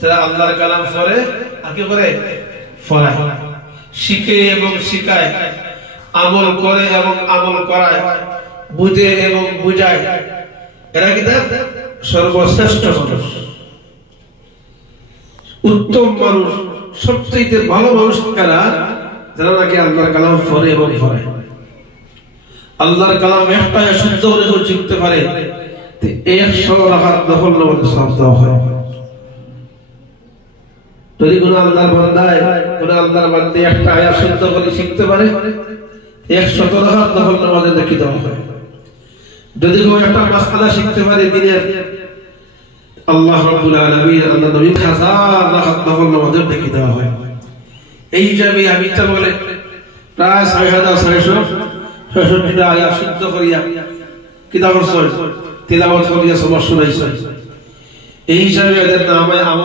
যারা আল্লাহর কালাম পড়ে আর কি করে পড়ায়, শিখে এবং শিখায়, আমল করে এবং আমল করায়, বুঝে এবং বুঝায়, এরা কি সর্বশ্রেষ্ঠ মানুষ, উত্তম মানুষ, সবচেয়ে ভালো মানুষ কারা? যারা নাকি আল্লাহর কালাম পড়ে এবং পড়ায়। আল্লাহর কালাম একটা শুদ্ধ করে শিখতে পারে 100 রাকাত নফল নামাজ সওয়াব দেওয়া হয়। যদি কোন আল্লাহর বান্দা একটা আয়াত শুদ্ধ করে শিখতে পারে 100 রাকাত নফল নামাজে নেকি দেওয়া হয়। যদি কেউ একটা মাসআলা শিখতে পারে দিনের, আল্লাহ রাব্বুল আলামিন আল্লাহ নবী 1000 রাকাত নফল নামাজে নেকি দেওয়া হয়। এই হিসাবে আমি তা বলে প্রায় 6660টা আয়াত শুদ্ধ করিয়া কিতাব তিলাওয়াত করিয়া সবার শোনাইছে। এই হিসাবে এদের নামে আমল